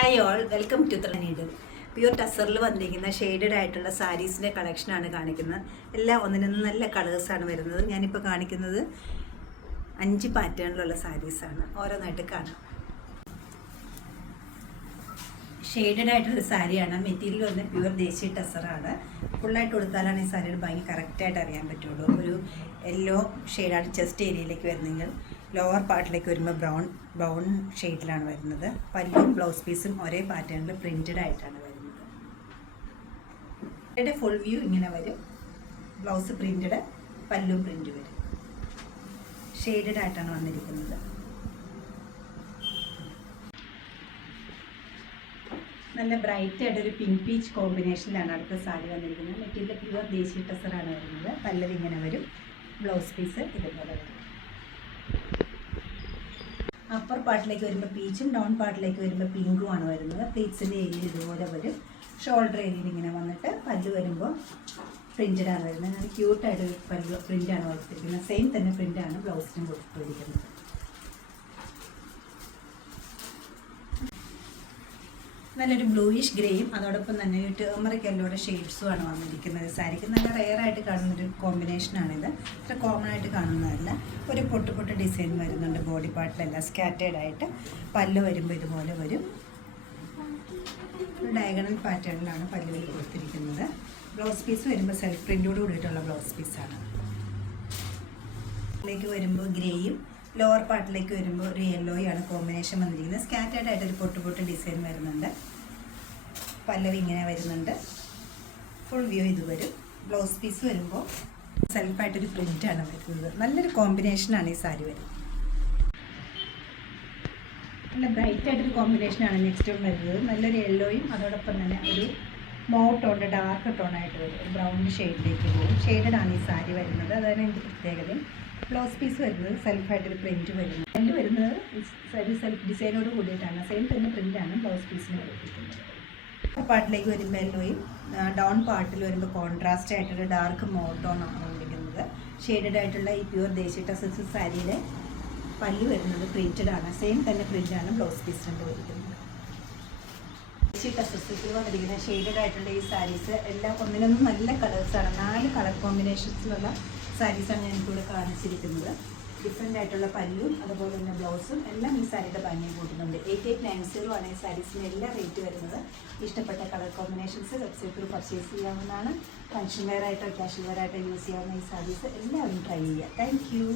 Hi all, welcome to need. Pure ടസറിൽ വന്നിരിക്കുന്ന shaded ആയിട്ടുള്ള സാരീസിൻ്റെ കളക്ഷനാണ് കാണിക്കുന്നത്. എല്ലാം ഒന്നിനൊന്നും നല്ല കളേഴ്സാണ് വരുന്നത്. ഞാനിപ്പോൾ കാണിക്കുന്നത് 5 പാറ്റേണിലുള്ള സാരീസാണ്. ഓരോന്നായിട്ട് കാണാം. ഷെയ്ഡഡ് ആയിട്ടുള്ള സാരിയാണ്. മെറ്റീരിയൽ വന്ന് പ്യൂർ ദേശീയ ടസറാണ്. ഫുള്ളായിട്ട് കൊടുത്താലാണ് ഈ സാരിയുടെ ഭംഗി കറക്റ്റായിട്ട് അറിയാൻ പറ്റുള്ളൂ. ഒരു യെല്ലോ ഷെയ്ഡാണ് ചെസ്റ്റ് ഏരിയയിലേക്ക് വരുന്നെങ്കിൽ ലോവർ പാർട്ടിലേക്ക് വരുമ്പോൾ ബ്രൗൺ ഷെയ്ഡിലാണ് വരുന്നത്. പല്ലും ബ്ലൗസ് പീസും ഒരേ പാറ്റേണിൽ പ്രിൻറ്റഡ് ആയിട്ടാണ് വരുന്നത്. ഇതിൻ്റെ ഫുൾ വ്യൂ ഇങ്ങനെ വരും. ബ്ലൗസ് പ്രിൻറ്റഡ്, പല്ലും പ്രിൻറ്റ് വരും. ഷെയ്ഡഡ് ആയിട്ടാണ് വന്നിരിക്കുന്നത്. നല്ല ബ്രൈറ്റ് ആയിട്ടൊരു പിങ്ക് പീച്ച് കോമ്പിനേഷനിലാണ് അടുത്ത സാരി വന്നിരിക്കുന്നത്. മെറ്റീരിയൽ പ്യുവർ ദേശീയ ടസറാണ് വരുന്നത്. പല്ലവി ഇങ്ങനെ വരും. ബ്ലൗസ് പീസ് ഇതുപോലെ വരും. അപ്പർ പാർട്ടിലേക്ക് വരുമ്പോൾ പീച്ചും ഡൗൺ പാർട്ടിലേക്ക് വരുമ്പോൾ പിങ്കുമാണ് വരുന്നത്. പ്ലീറ്റ്സിൻ്റെ ഏരിയയിൽ ഇതുപോലെ വരും. ഷോൾഡർ ഏരിയയിൽ ഇങ്ങനെ വന്നിട്ട് പല്ല് വരുമ്പോൾ പ്രിൻറ്റഡാണ് വരുന്നത്. നല്ല ക്യൂട്ടായിട്ടൊരു പല്ല് പ്രിൻ്റാണ് കൊടുത്തിരിക്കുന്നത്. സെയിം തന്നെ പ്രിൻ്റാണ് ബ്ലൗസിനും കൊടുത്തിരിക്കുന്നത്. നല്ലൊരു ബ്ലൂയിഷ് ഗ്രേയും അതോടൊപ്പം തന്നെ ഒരു ടേമറിക് യെല്ലോയുടെ ഷെയ്ഡ്സുമാണ് വന്നിരിക്കുന്നത്. സാരിക്ക് നല്ല റെയറായിട്ട് കാണുന്നൊരു കോമ്പിനേഷനാണിത്. ഇത്ര കോമൺ ആയിട്ട് കാണുന്നതല്ല. ഒരു പൊട്ട് ഡിസൈൻ വരുന്നുണ്ട് ബോഡി പാർട്ടിലെല്ലാം സ്കാറ്റേഡ് ആയിട്ട്. പല്ല് വരുമ്പോൾ ഇതുപോലെ വരും. ഒരു ഡയഗണൽ പാറ്റേണിലാണ് പല്ലുവിൽ കൊടുത്തിരിക്കുന്നത്. ബ്ലൗസ് പീസ് വരുമ്പോൾ സെൽഫ് പ്രിൻ്റോട് കൂടിയിട്ടുള്ള ബ്ലൗസ് പീസാണ്. ഇതിലേക്ക് വരുമ്പോൾ ഗ്രേയും ലോവർ പാർട്ടിലേക്ക് വരുമ്പോൾ ഒരു യെല്ലോയാണ് കോമ്പിനേഷൻ വന്നിരിക്കുന്നത്. സ്കാറ്റേഡ് ആയിട്ടൊരു പൊട്ട് ഡിസൈൻ വരുന്നുണ്ട്. പല്ലവി ഇങ്ങനെ വരുന്നുണ്ട്. ഫുൾ വ്യൂ ഇത് വരും. ബ്ലൗസ് പീസ് വരുമ്പോൾ സെൽഫായിട്ടൊരു പ്രിൻ്റാണ് വരുന്നത്. നല്ലൊരു കോമ്പിനേഷനാണ് ഈ സാരി വരുന്നത്. നല്ല ബ്രൈറ്റ് ആയിട്ടൊരു കോമ്പിനേഷനാണ് നെക്സ്റ്റ് വരുന്നത്. നല്ലൊരു യെല്ലോയും അതോടൊപ്പം തന്നെ ഒരു മോവ് ടോണിൻ്റെ ഡാർക്ക് ടോണായിട്ട് വരും. ഒരു ബ്രൗൺ ഷെയ്ഡിലേക്ക് പോകും. ഷെയ്ഡഡാണ് ഈ സാരി വരുന്നത്. അതാണ് എൻ്റെ പ്രത്യേകതയും. ബ്ലൗസ് പീസ് വരുന്നത് സെൽഫായിട്ടൊരു പ്രിൻറ്റ് വരുന്നത്. പ്രിൻറ്റ് വരുന്നത് സാരി സെൽഫ് ഡിസൈനോട് കൂടിയിട്ടാണ്. സെയിം തന്നെ പ്രിൻ്റാണ് ബ്ലൗസ് പീസിന് കൊടുത്തിരിക്കുന്നത്. പാർട്ടിലേക്ക് വരുമ്പോൾ യെല്ലോയും ഡൗൺ പാർട്ടിൽ വരുമ്പോൾ കോൺട്രാസ്റ്റ് ആയിട്ടൊരു ഡാർക്ക് മോട്ടോണാണ് വന്നിരിക്കുന്നത്. ഷെയ്ഡഡ് ആയിട്ടുള്ള ഈ പ്യൂർ ദേശീയ ടസർ സാരിയുടെ പല്ല് വരുന്നത് പ്രിൻറ്റഡാണ്. സെയിം തന്നെ പ്രിൻ്റാണ് ബ്ലൗസ് പീസിൻ്റെ വരിക്കുന്നത്. ദേശീയ ടസർ വന്നിരിക്കുന്ന ഷെയ്ഡഡ് ആയിട്ടുള്ള ഈ സാരീസ് എല്ലാം ഒന്നിനൊന്നും നല്ല കളേഴ്സാണ്. 4 കളർ കോമ്പിനേഷൻസിലുള്ള സാരീസാണ് ഞാനിവിടെ കാണിച്ചിരിക്കുന്നത്. ഡിഫറെൻ്റ് ആയിട്ടുള്ള പല്ലും അതുപോലെ തന്നെ ബ്ലൗസും എല്ലാം ഈ സാരിയുടെ ഭംഗി കൂട്ടുന്നുണ്ട്. 8890 ആണ് ഈ സാരീസിന് എല്ലാ റേറ്റ് വരുന്നത്. ഇഷ്ടപ്പെട്ട കളർ കോമ്പിനേഷൻസ് വെബ്സൈറ്റിൽ പർച്ചേസ് ചെയ്യാവുന്നതാണ്. ഫങ്ഷൻ വെയർ ആയിട്ടോ ക്യാഷ്വൽ വെയർ ആയിട്ടോ യൂസ് ചെയ്യാവുന്ന ഈ സാരീസ് എല്ലാവരും ട്രൈ ചെയ്യുക. Thank you.